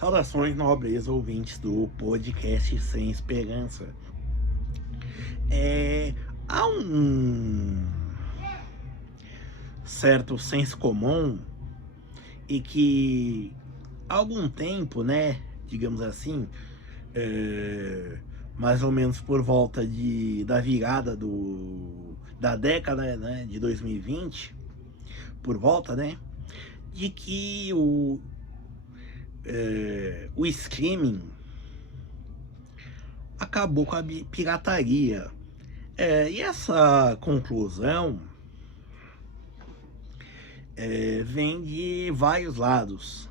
Saudações, nobres ouvintes do podcast Sem Esperança. Há um certo senso comum e que há algum tempo, né, digamos assim, mais ou menos por volta da virada da década, né, de 2020, por volta, né, de que o streaming acabou com a pirataria. E essa conclusão vem de vários lados,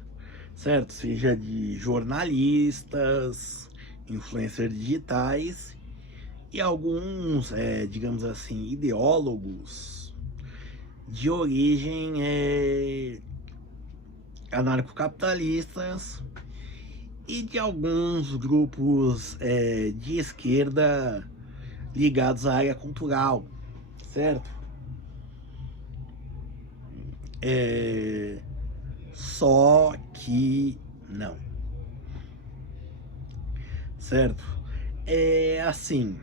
certo? Seja de jornalistas, influencers digitais e alguns, digamos assim, ideólogos de origem anarcocapitalistas e de alguns grupos de esquerda ligados à área cultural, certo? Só que não, certo? Assim,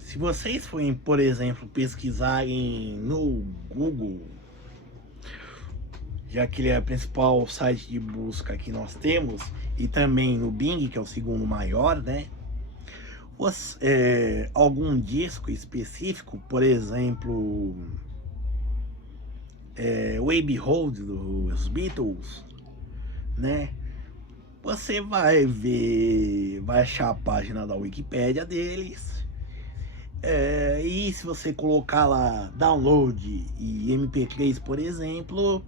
se vocês forem, por exemplo, pesquisarem no Google, já que ele é o principal site de busca que nós temos, e também no Bing, que é o segundo maior, né? Algum disco específico, por exemplo, o Abbey Road dos Beatles, né? Você vai ver, vai achar a página da Wikipédia deles. E se você colocar lá download e MP3, por exemplo,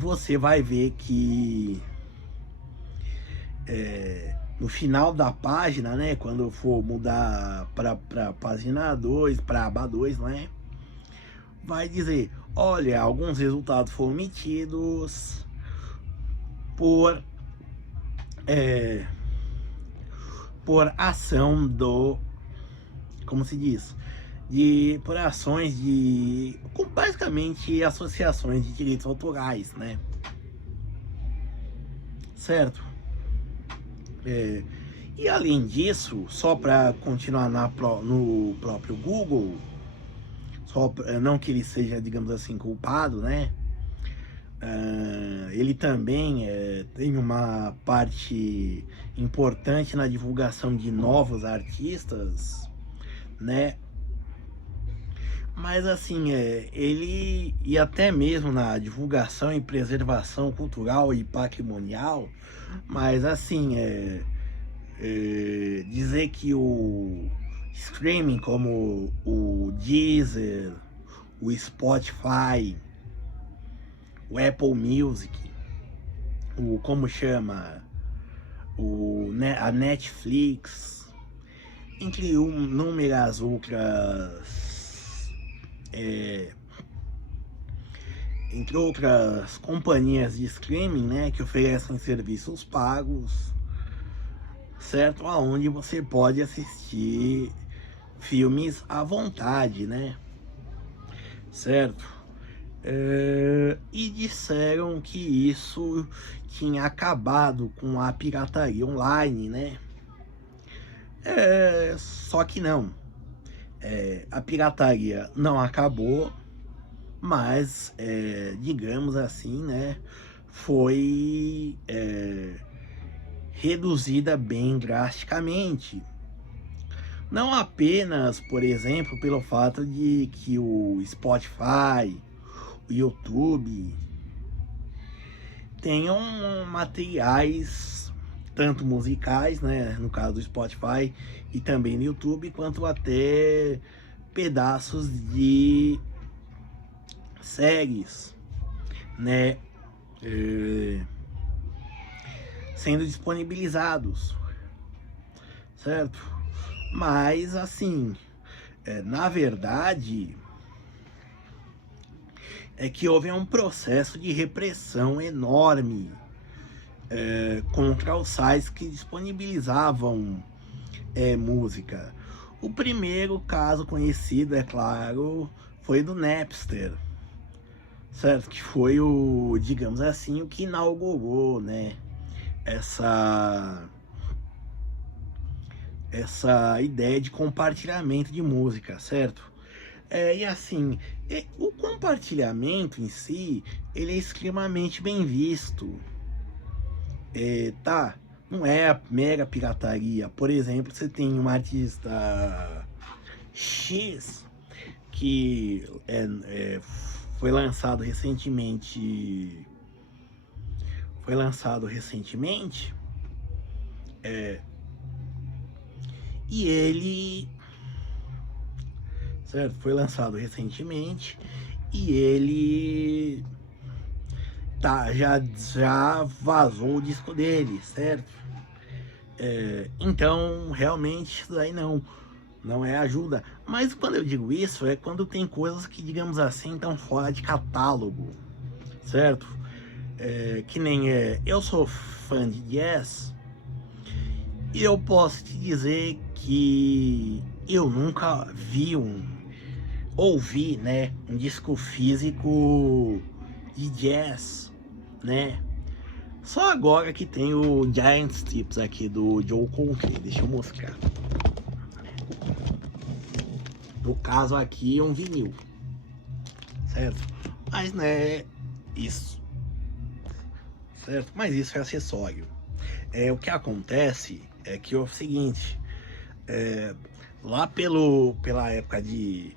você vai ver que no final da página, né, quando for mudar para página 2, para aba 2, né, vai dizer, olha, alguns resultados foram omitidos por ação como se diz, por ações basicamente associações de direitos autorais, né, certo? E além disso, só para continuar no próprio Google, não que ele seja, digamos assim, culpado, né? Ele também tem uma parte importante na divulgação de novos artistas, né? Mas assim, ele e até mesmo na divulgação e preservação cultural e patrimonial, mas assim, dizer que o streaming como o Deezer, o Spotify, o Apple Music, a Netflix, entre inúmeras outras companhias de streaming, né, que oferecem serviços pagos, certo? Aonde você pode assistir filmes à vontade, né? Certo? E disseram que isso tinha acabado com a pirataria online, né? Só que não. A pirataria não acabou, mas, digamos assim, né? Foi reduzida bem drasticamente. Não apenas, por exemplo, pelo fato de que o Spotify, o YouTube tenham materiais, tanto musicais, né, no caso do Spotify, e também no YouTube, quanto até pedaços de séries, né, sendo disponibilizados, certo? Mas assim, na verdade, que houve um processo de repressão enorme contra os sites que disponibilizavam música. O primeiro caso conhecido, é claro, foi do Napster, certo? Que foi o, digamos assim, o que inaugurou, né, essa ideia de compartilhamento de música, certo? E assim, o compartilhamento em si, ele é extremamente bem visto, tá? Não é a mega pirataria. Por exemplo, você tem um artista X que foi lançado recentemente, e ele, certo? Foi lançado recentemente e ele já vazou o disco dele, certo? Então, realmente, isso daí não é ajuda. Mas quando eu digo isso, é quando tem coisas que, digamos assim, estão fora de catálogo, certo? Que nem eu sou fã de jazz e eu posso te dizer que eu nunca ouvi, né, um disco físico de jazz, né? Só agora que tem o Giant Tips aqui do Joe Cocker, deixa eu mostrar. No caso aqui, um vinil, certo? Mas né, isso, certo? Mas isso é acessório. O que acontece é que é o seguinte, lá pela época de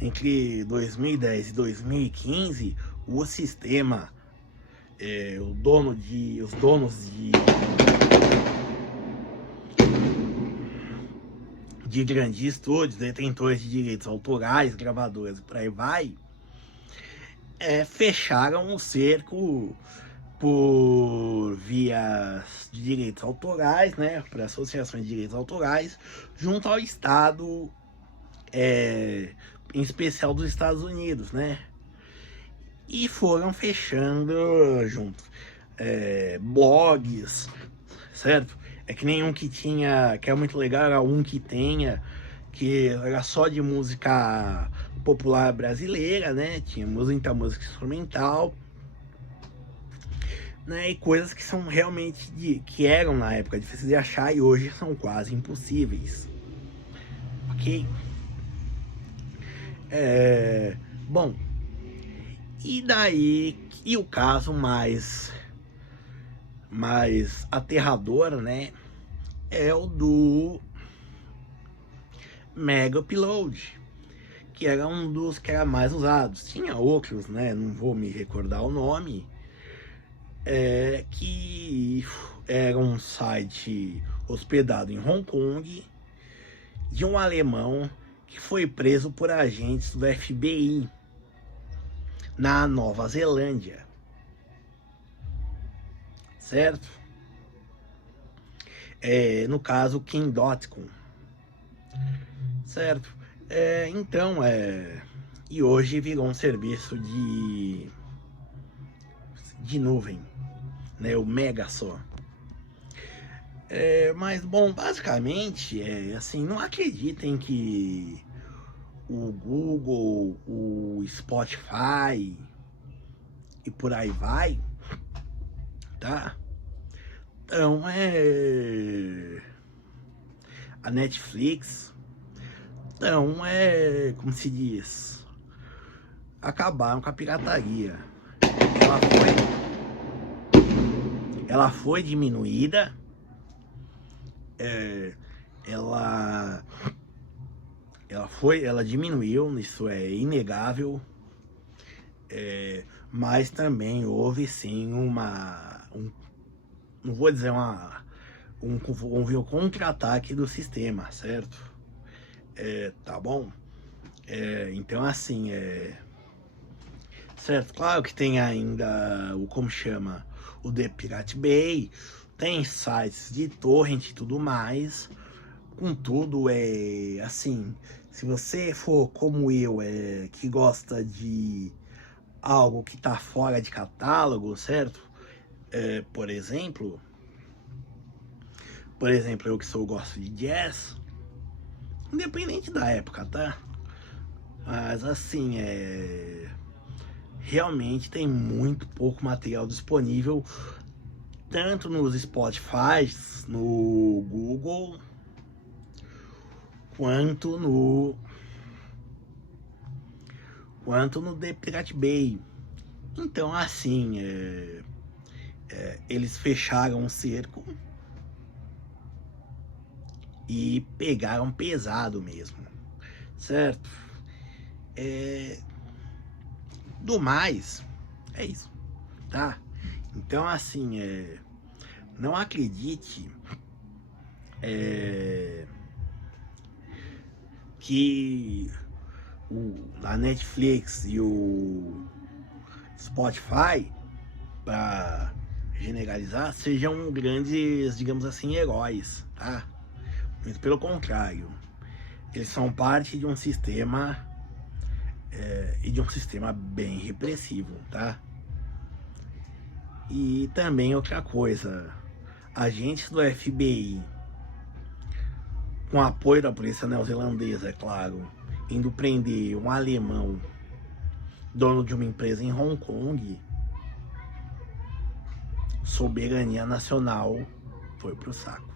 entre 2010 e 2015, o sistema, os donos de grandes estúdios, detentores de direitos autorais, gravadoras e por aí vai, fecharam o cerco por vias de direitos autorais, né, para associações de direitos autorais, junto ao Estado, em especial dos Estados Unidos, né, e foram fechando junto blogs, certo? É que nem um que tinha, que é muito legal, era um que era só de música popular brasileira, né? Tinha muita música instrumental, né? E coisas que são realmente que eram na época difíceis de achar e hoje são quase impossíveis, ok? Bom, e daí, e o caso mais aterrador, né, é o do Mega Upload, que era um dos que era mais usados. Tinha outros, né, não vou me recordar o nome, que era um site hospedado em Hong Kong, de um alemão que foi preso por agentes do FBI na Nova Zelândia, certo? No caso, King.com, certo? Então, e hoje virou um serviço de nuvem, né? O Mega só. Mas, bom, basicamente, assim, não acreditem que o Google, o Spotify e por aí vai, tá? Então, a Netflix, então, como se diz, acabaram com a pirataria. Ela foi diminuída, ela diminuiu, isso é inegável, mas também houve sim não vou dizer um contra-ataque do sistema, certo? Tá bom? Então assim, certo, claro que tem ainda como chama, o The Pirate Bay, tem sites de torrent e tudo mais. Contudo, assim, se você for como eu, que gosta de algo que tá fora de catálogo, certo? Por exemplo, eu que gosto de jazz, independente da época, tá? Mas assim, realmente tem muito pouco material disponível, tanto nos Spotify, no Google, quanto no The Pirate Bay. Então, assim, eles fecharam o cerco e pegaram pesado mesmo, certo? Do mais, é isso, tá? Então, assim, não acredite que a Netflix e o Spotify, para generalizar, sejam grandes, digamos assim, heróis, tá? Muito pelo contrário, eles são parte de um sistema e de um sistema bem repressivo, tá? E também outra coisa, agentes do FBI, com apoio da polícia neozelandesa, é claro, indo prender um alemão, dono de uma empresa em Hong Kong, soberania nacional foi pro saco.